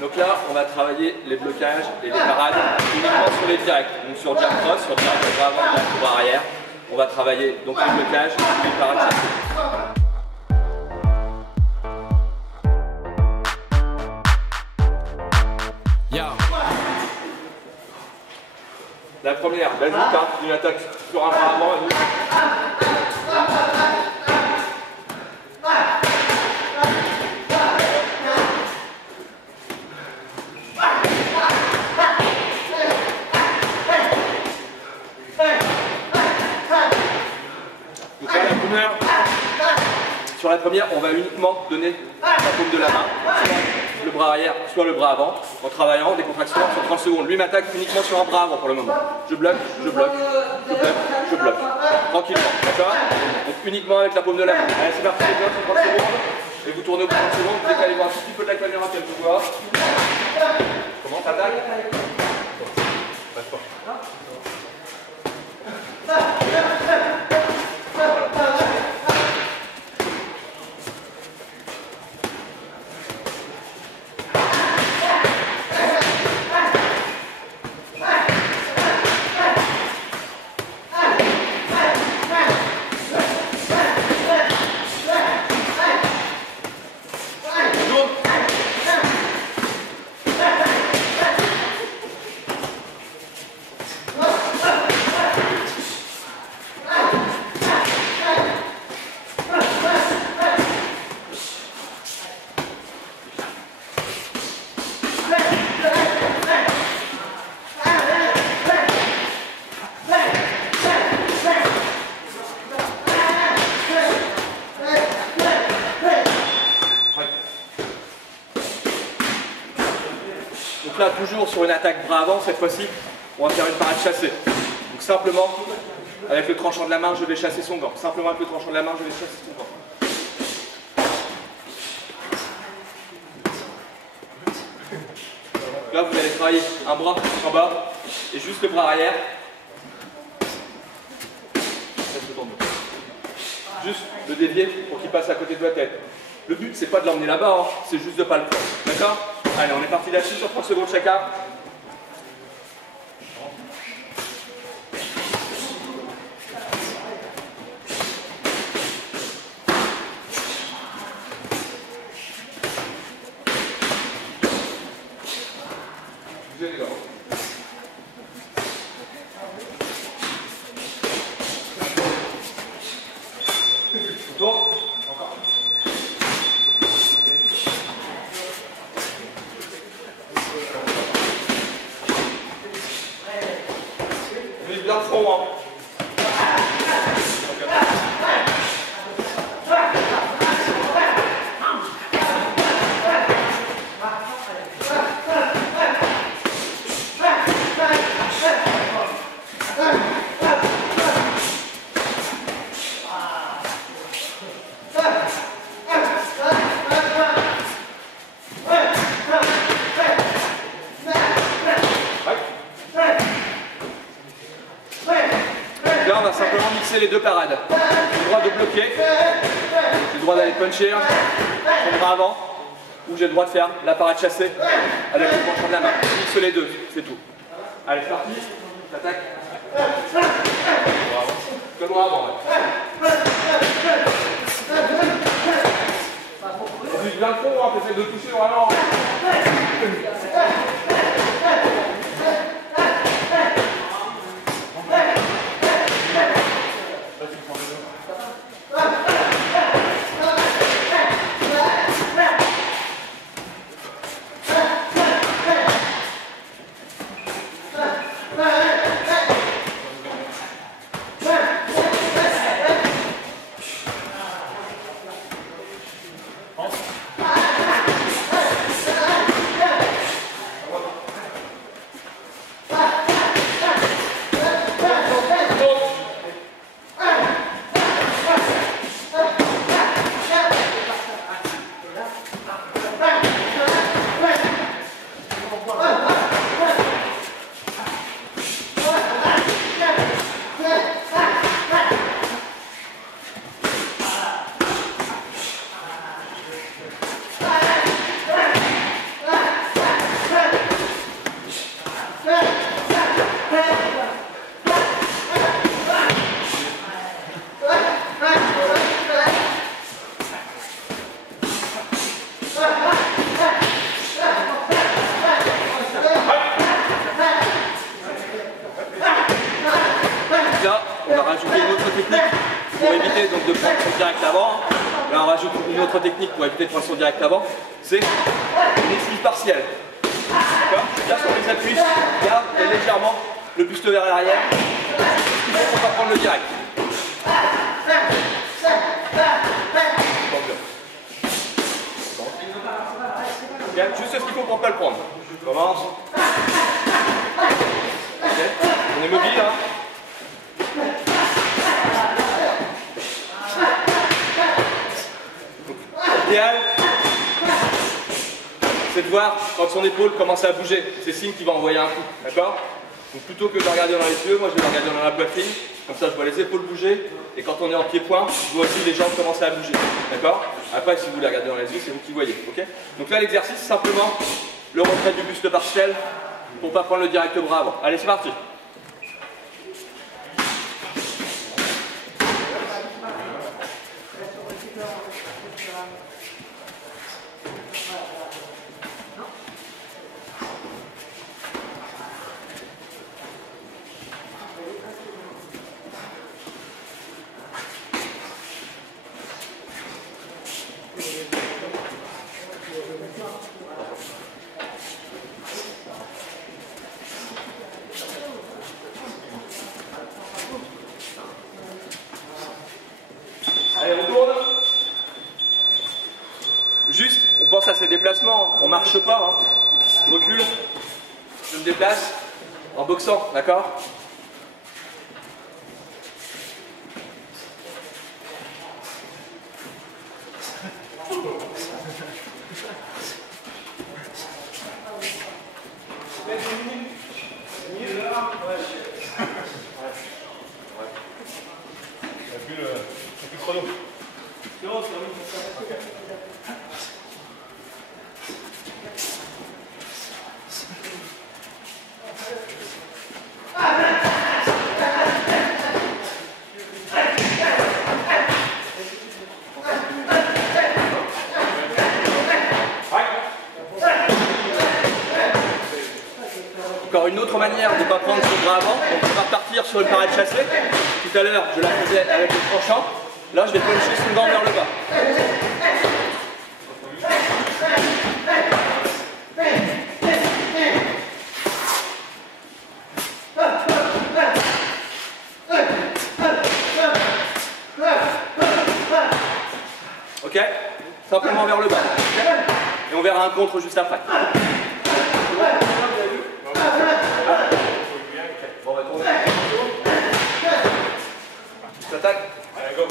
Donc là, on va travailler les blocages et les parades uniquement sur les directs. Donc sur jab cross, sur direct au bras avant, direct au bras arrière. On va travailler donc les blocages et les parades chassées. La première, basique, une attaque sur un bras avant et sur la première, on va uniquement donner la paume de la main, soit le bras arrière, soit le bras avant, en travaillant des contractions sur 30 secondes. Lui m'attaque uniquement sur un bras avant pour le moment. Je bloque, je bloque, je bloque, je bloque. Tranquillement, d'accord? Donc uniquement avec la paume de la main. Allez, c'est parti, les blocs sur 30 secondes. Et vous tournez au bout de 30 secondes, vous décalez voir un petit peu de la caméra quelquefois. Comment t'attaques? Reste pas. Donc là, toujours sur une attaque bras avant, cette fois-ci, on va faire une parade chassée. Donc simplement, avec le tranchant de la main, je vais chasser son gant. Simplement avec le tranchant de la main, je vais chasser son gant. Donc là, vous allez travailler un bras en bas et juste le bras arrière. Juste le dévier pour qu'il passe à côté de votre tête. Le but, c'est pas de l'emmener là-bas, c'est juste de pas le faire. D'accord? Allez, on est parti là-dessus sur 30 secondes chacun. Bougez les gars. Tour. Encore. Bien le front, hein. Là, on va simplement mixer les deux parades. J'ai le droit de bloquer, j'ai le droit d'aller puncher son bras avant, ou j'ai le droit de faire la parade chassée avec le tranchant de la main. Je mixe les deux, c'est tout. Allez, c'est parti, j'attaque. Le bras avant, ouais. On vise bien le fond, hein, t'essaies de toucher vraiment. technique pour éviter donc, de prendre son direct avant. Là on rajoute une autre technique pour éviter de prendre son direct avant, c'est une esquive partielle. Je tiens sur les appuis, garde et légèrement le buste vers l'arrière. Il faut pas prendre le direct. Okay. Juste ce qu'il faut pour ne pas le prendre. Je commence. Okay. On est mobile. Hein. L'idéal, c'est de voir quand son épaule commence à bouger. C'est signe qu'il va envoyer un coup. D'accord? Donc plutôt que de le regarder dans les yeux, moi je vais le regarder dans la poitrine. Comme ça je vois les épaules bouger. Et quand on est en pied-point, je vois aussi les jambes commencer à bouger. D'accord? Après, si vous les regardez dans les yeux, c'est vous qui voyez. Okay? Donc là, l'exercice, c'est simplement le retrait du buste partiel pour ne pas prendre le direct bras avant. Allez, c'est parti. Allez, on tourne. Juste, on pense à ces déplacements, on ne marche pas. Hein. Je recule, je me déplace en boxant, d'accord? Encore une autre manière de ne pas prendre son bras avant, donc on va repartir sur une parade chassée. Tout à l'heure, je la faisais avec le tranchant. Là, je vais pencher son gant vers le bas. Ok? Simplement vers le bas. Okay? Et on verra un contre juste après. Bon, on va tourner. Tu attaques. Allez, go.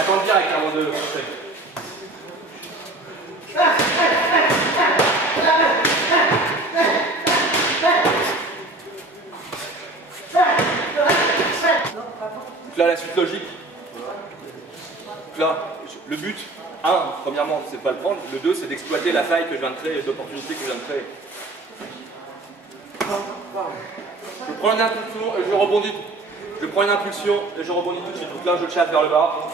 Attends direct avant de lancer. Donc là, la suite logique. Donc là, le but, premièrement, c'est de ne pas le prendre. Le 2, c'est d'exploiter la faille que je viens de créer, l'opportunité que je viens de créer. Je prends une impulsion et je rebondis. Je prends une impulsion et je rebondis tout de suite. Donc là, je le chasse vers le bas.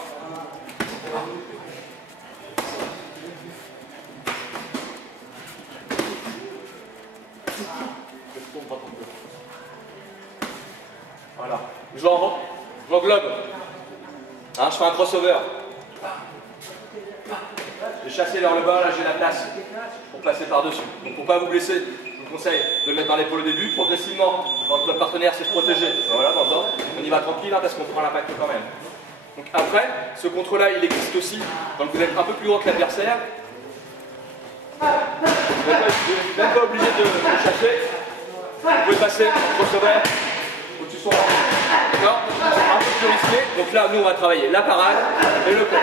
Voilà. J'englobe. Hein, je fais un crossover. J'ai chassé vers le bas, là j'ai la place pour passer par-dessus. Donc pour ne pas vous blesser, je vous conseille de le mettre dans l'épaule au début. Progressivement, quand votre partenaire s'est protégé, voilà, on y va tranquille hein, parce qu'on prend l'impact quand même. Donc après, ce contrôle-là, il existe aussi quand vous êtes un peu plus haut que l'adversaire. Vous n'êtes même pas obligé de le chasser. Vous pouvez passer en crossover au-dessus de son bras. D'accord? C'est un peu plus risqué. Donc là, nous, on va travailler la parade et le corps.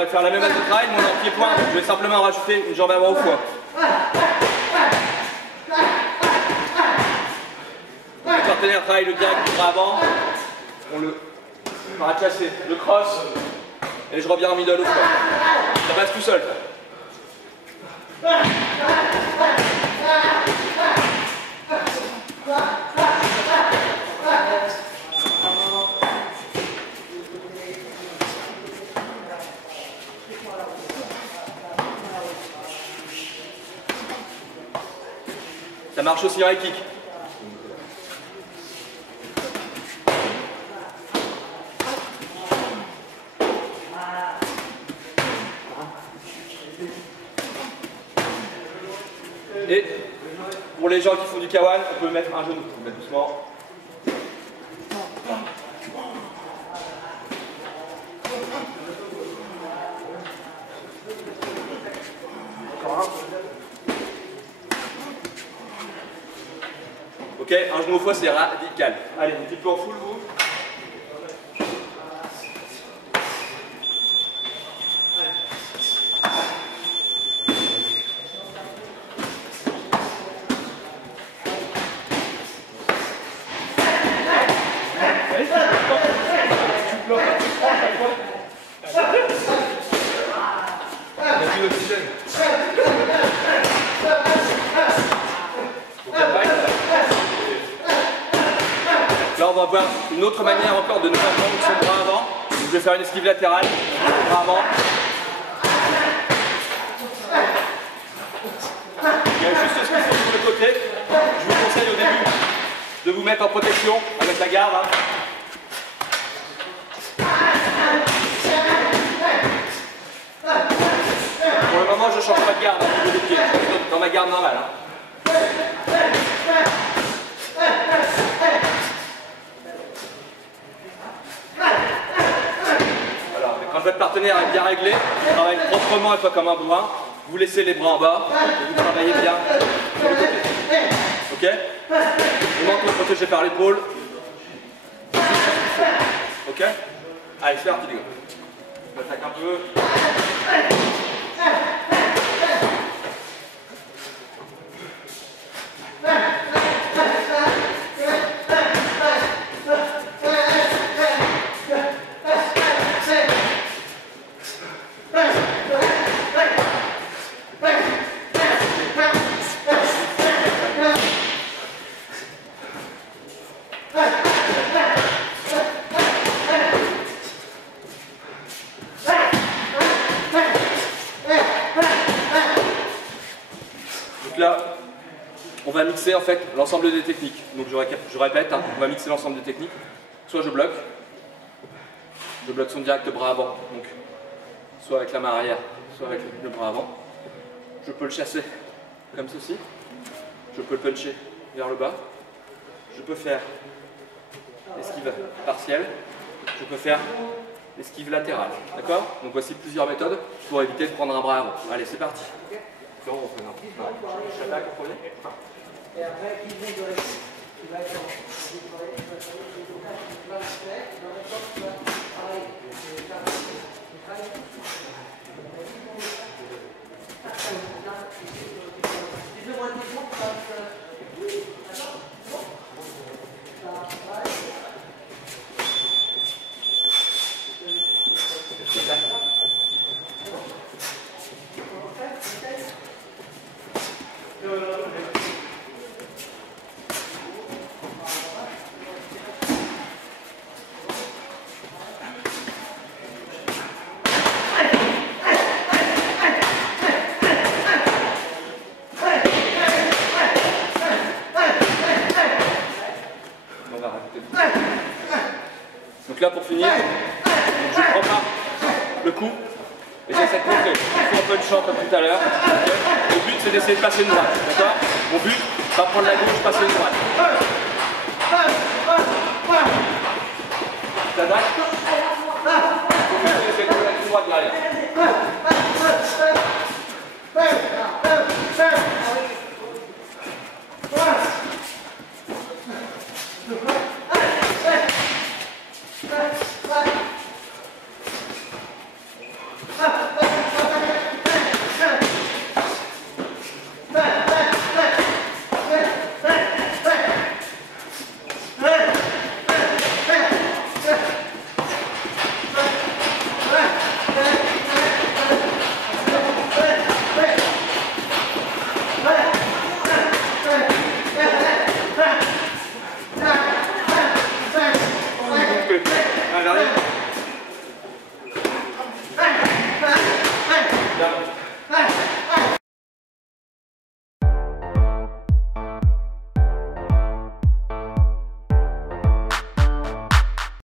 va faire la même base de travail, mais on est en pied-point. Je vais simplement rajouter une jambe avant au foie. Donc, le partenaire travaille le direct du bras avant. On le va chasser, le cross. Et je reviens en middle au foie. Ça passe tout seul. Ça marche aussi en high kick. Et pour les gens qui font du kawan, on peut mettre un genou. On met doucement. Ok, un genou au foie, c'est radical. Allez, un petit peu en full, vous. Là, on va voir une autre manière encore de ne pas prendre son bras avant. Donc, je vais faire une esquive latérale, bras avant. Il y a juste ce qu'il faut sur le côté. Je vous conseille au début de vous mettre en protection avec la garde. Pour le moment, je ne change pas de garde au niveau des pieds. Je suis dans ma garde normale. Quand votre partenaire est bien réglé, il travaille proprement et pas comme un bourrin, vous laissez les bras en bas et vous travaillez bien sur le côté. Ok? Le menton protégé par l'épaule. Ok? Allez, c'est parti les gars. On attaque un peu. Là, on va mixer en fait l'ensemble des techniques. Donc je répète, hein, on va mixer l'ensemble des techniques. Soit je bloque son direct bras avant, donc soit avec la main arrière, soit avec le bras avant. Je peux le chasser comme ceci. Je peux le puncher vers le bas. Je peux faire l'esquive partielle. Je peux faire l'esquive latérale. D'accord? Donc voici plusieurs méthodes pour éviter de prendre un bras avant. Allez, c'est parti. On fait j'attaque au premier. Et après, qui vient de rester, qui va être Donc là pour finir, donc je prends pas le coup et j'essaie de montrer. Il faut un punchant comme tout à l'heure. Okay. Le but c'est d'essayer de passer une droite. D'accord? Mon but, c'est pas prendre la gauche, passer une droite. T'attaques. Mon but c'est d'essayer de prendre la droite derrière.